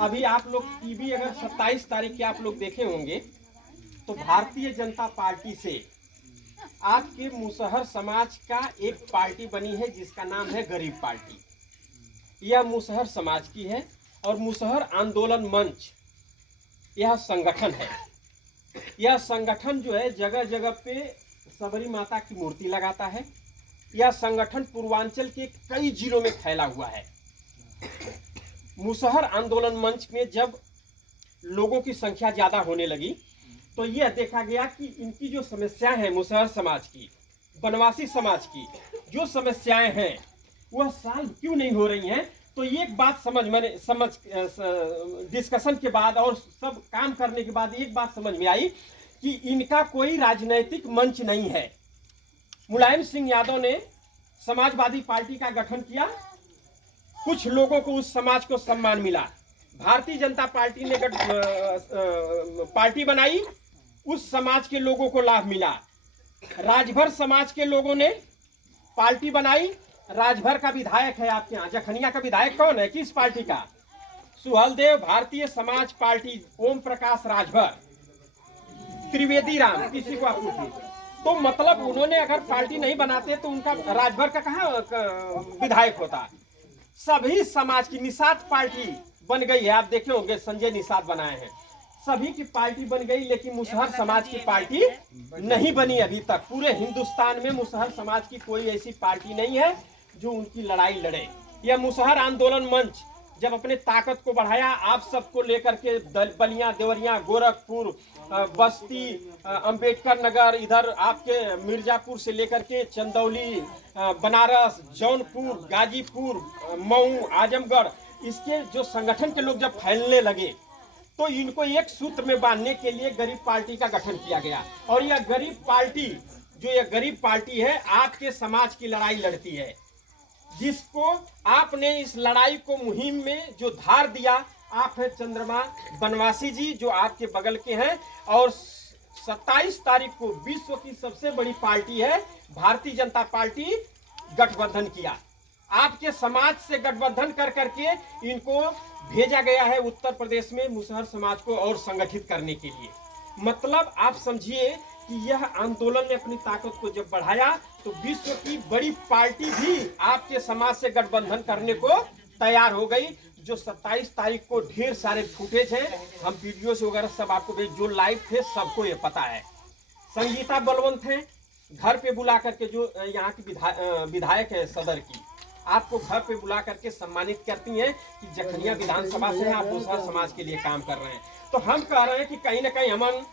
अभी आप लोग टीवी अगर 27 तारीख के आप लोग देखे होंगे तो भारतीय जनता पार्टी से आपके मुसहर समाज का एक पार्टी बनी है जिसका नाम है गरीब पार्टी। यह मुसहर समाज की है और मुसहर आंदोलन मंच यह संगठन है। यह संगठन जो है जगह जगह पे सबरी माता की मूर्ति लगाता है। यह संगठन पूर्वांचल के कई जिलों में फैला हुआ है। मुसहर आंदोलन मंच में जब लोगों की संख्या ज्यादा होने लगी तो यह देखा गया कि इनकी जो समस्याएं हैं, मुसहर समाज की, बनवासी समाज की जो समस्याएं हैं वह सॉल्व क्यों नहीं हो रही हैं। तो एक बात समझ डिस्कशन के बाद और सब काम करने के बाद एक बात समझ में आई कि इनका कोई राजनीतिक मंच नहीं है। मुलायम सिंह यादव ने समाजवादी पार्टी का गठन किया, कुछ लोगों को उस समाज को सम्मान मिला। भारतीय जनता पार्टी ने पार्टी बनाई, उस समाज के लोगों को लाभ मिला। राजभर समाज के लोगों ने पार्टी बनाई, राजभर का विधायक है आपके यहाँ, जखनिया का विधायक कौन है, किस पार्टी का? सुहलदेव भारतीय समाज पार्टी, ओम प्रकाश राजभर, त्रिवेदी राम, किसी को आप पूछिए। तो मतलब उन्होंने अगर पार्टी नहीं बनाते तो उनका राजभर का कहाँ विधायक होता। सभी समाज की निषाद पार्टी बन गई है, आप देखे होंगे संजय निषाद बनाए हैं, सभी की पार्टी बन गई, लेकिन मुसहर समाज की पार्टी नहीं बनी अभी तक। पूरे हिंदुस्तान में मुसहर समाज की कोई ऐसी पार्टी नहीं है जो उनकी लड़ाई लड़े। यह मुसहर आंदोलन मंच जब अपने ताकत को बढ़ाया, आप सबको लेकर के बलिया, देवरिया, गोरखपुर, बस्ती, अंबेडकर नगर, इधर आपके मिर्जापुर से लेकर के चंदौली, बनारस, जौनपुर, गाजीपुर, मऊ, आजमगढ़, इसके जो संगठन के लोग जब फैलने लगे तो इनको एक सूत्र में बांधने के लिए गरीब पार्टी का गठन किया गया। और यह गरीब पार्टी है आपके समाज की लड़ाई लड़ती है, जिसको आपने इस लड़ाई को मुहिम में जो धार दिया आप है चंद्रमा बनवासी जी, जो आपके बगल के हैं। और 27 तारीख को विश्व की सबसे बड़ी पार्टी है भारतीय जनता पार्टी गठबंधन किया। आपके समाज से गठबंधन कर करके इनको भेजा गया है उत्तर प्रदेश में मुसहर समाज को और संगठित करने के लिए। मतलब आप समझिए कि यह आंदोलन ने अपनी ताकत को जब बढ़ाया तो विश्व की बड़ी पार्टी भी आपके समाज से गठबंधन करने को तैयार हो गई। जो 27 तारीख को ढेर सारे फुटेज हैं, हम वीडियोस वगैरह सब आपको भेज, जो लाइव थे सबको ये पता है। संगीता बलवंत हैं, घर पे बुला करके, जो यहाँ की विधायक है सदर की, आपको घर पे बुला करके सम्मानित करती हैं कि जखनिया विधानसभा से आप मुसहर समाज के लिए काम कर रहे हैं। तो हम कह रहे हैं कि कहीं ना कहीं हमन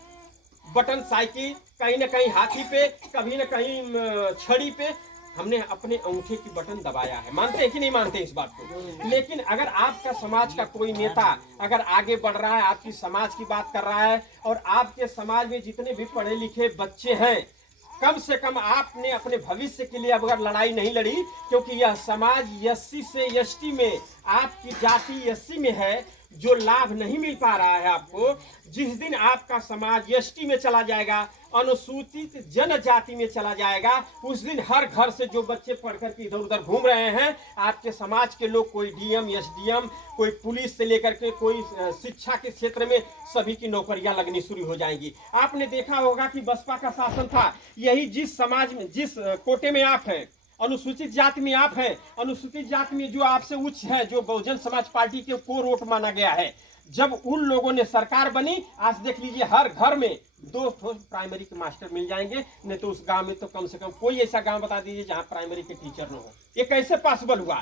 बटन साइकिल, कहीं ना कहीं हाथी पे, कभी ना कहीं छड़ी पे हमने अपने अंगूठे की बटन दबाया है। मानते हैं कि नहीं मानते इस बात को? लेकिन अगर आपका समाज का कोई नेता अगर आगे बढ़ रहा है, आपकी समाज की बात कर रहा है, और आपके समाज में जितने भी पढ़े लिखे बच्चे हैं, कम से कम आपने अपने भविष्य के लिए अगर लड़ाई नहीं लड़ी, क्योंकि यह समाज एससी से एसटी में, आपकी जाति एससी में है, जो लाभ नहीं मिल पा रहा है आपको। जिस दिन आपका समाज एसटी में चला जाएगा, अनुसूचित जनजाति में चला जाएगा, उस दिन हर घर से जो बच्चे पढ़कर के इधर उधर घूम रहे हैं, आपके समाज के लोग, कोई डीएम, एसडीएम, कोई पुलिस से लेकर के कोई शिक्षा के क्षेत्र में, सभी की नौकरियां लगनी शुरू हो जाएंगी। आपने देखा होगा कि बसपा का शासन था, यही जिस समाज में, जिस कोटे में आप हैं, अनुसूचित जाति में आप हैं, अनुसूचित जाति में जो आपसे उच्च है, जो बहुजन समाज पार्टी के कोर वोट माना गया है, जब उन लोगों ने सरकार बनी, आज देख लीजिए हर घर में 2 प्राइमरी के मास्टर मिल जाएंगे। नहीं तो उस गांव में तो कम से कम कोई ऐसा गांव बता दीजिए जहां प्राइमरी के टीचर न हो। ये कैसे पॉसिबल हुआ?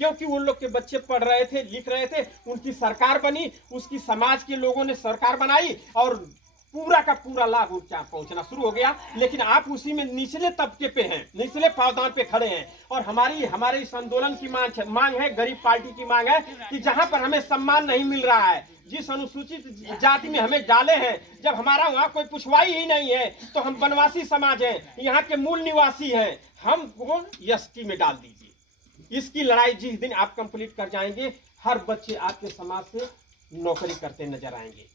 क्योंकि उन लोग के बच्चे पढ़ रहे थे, लिख रहे थे, उनकी सरकार बनी, उसकी समाज के लोगों ने सरकार बनाई और पूरा का पूरा लाभ उनके यहाँ पहुंचना शुरू हो गया। लेकिन आप उसी में निचले तबके पे हैं, निचले पावदान पे खड़े हैं। और हमारे इस आंदोलन की मांग है, गरीब पार्टी की मांग है कि जहां पर हमें सम्मान नहीं मिल रहा है, जिस अनुसूचित जाति में हमें डाले हैं, जब हमारा वहाँ कोई पुछवाई ही नहीं है, तो हम बनवासी समाज हैं, यहाँ के मूल निवासी हैं, हमको एसटी में डाल दीजिए। इसकी लड़ाई जिस दिन आप कंप्लीट कर जाएंगे, हर बच्चे आपके समाज से नौकरी करते नजर आएंगे।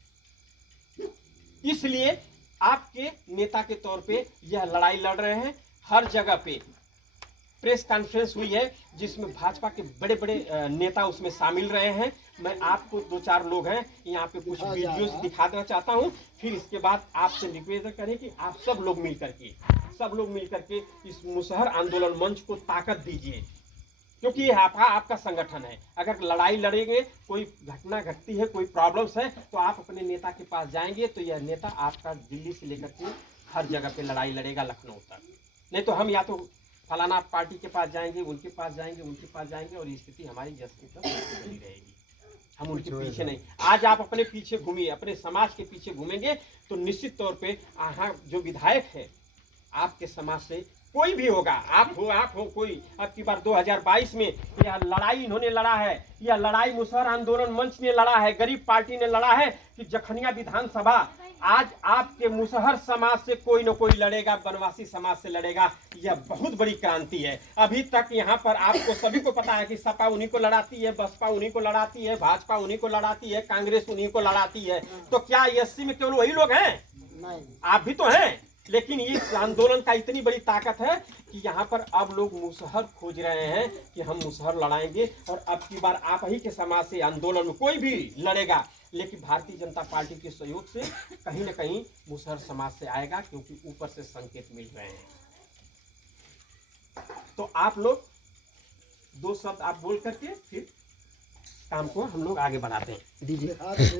इसलिए आपके नेता के तौर पे यह लड़ाई लड़ रहे हैं। हर जगह पे प्रेस कॉन्फ्रेंस हुई है जिसमें भाजपा के बड़े बड़े नेता उसमें शामिल रहे हैं। मैं आपको 2-4 लोग हैं यहाँ पे कुछ वीडियोस दिखाना चाहता हूँ, फिर इसके बाद आपसे निवेदन करें कि आप सब लोग मिल करके इस मुसहर आंदोलन मंच को ताकत दीजिए, क्योंकि ये आपका संगठन है। अगर लड़ाई लड़ेंगे, कोई घटना घटती है, कोई प्रॉब्लम्स है, तो आप अपने नेता के पास जाएंगे तो यह नेता आपका दिल्ली से लेकर के हर जगह पे लड़ाई लड़ेगा, लखनऊ तक। नहीं तो हम या तो फलाना पार्टी के पास जाएंगे, उनके पास जाएंगे और स्थिति हमारी जैसी तक बनी रहेगी। हम उनके पीछे नहीं। आज आप अपने पीछे घूमिए, अपने समाज के पीछे घूमेंगे तो निश्चित तौर पे यहाँ जो विधायक है आपके समाज से कोई भी होगा, आप हो कोई। अब की बार 2022 में यह लड़ाई इन्होंने लड़ा है, यह लड़ाई मुसहर आंदोलन मंच ने लड़ा है, गरीब पार्टी ने लड़ा है कि जखनिया विधानसभा आज आपके मुसहर समाज से कोई न कोई लड़ेगा, बनवासी समाज से लड़ेगा। यह बहुत बड़ी क्रांति है। अभी तक यहाँ पर आपको सभी को पता है कि सपा उन्हीं को लड़ाती है, बसपा उन्हीं को लड़ाती है, भाजपा उन्हीं को लड़ाती है, कांग्रेस उन्हीं को लड़ाती है। तो क्या एससी में केवल वही लोग हैं? नहीं, आप भी तो हैं। लेकिन इस आंदोलन का इतनी बड़ी ताकत है कि यहाँ पर अब लोग मुसहर खोज रहे हैं कि हम मुसहर लड़ाएंगे। और अब की बार आप ही के समाज से आंदोलन में कोई भी लड़ेगा, लेकिन भारतीय जनता पार्टी के सहयोग से कहीं न कहीं मुसहर समाज से आएगा, क्योंकि ऊपर से संकेत मिल रहे हैं। तो आप लोग 2 शब्द आप बोल करके फिर काम को हम लोग आगे बढ़ाते हैं। दीजिए।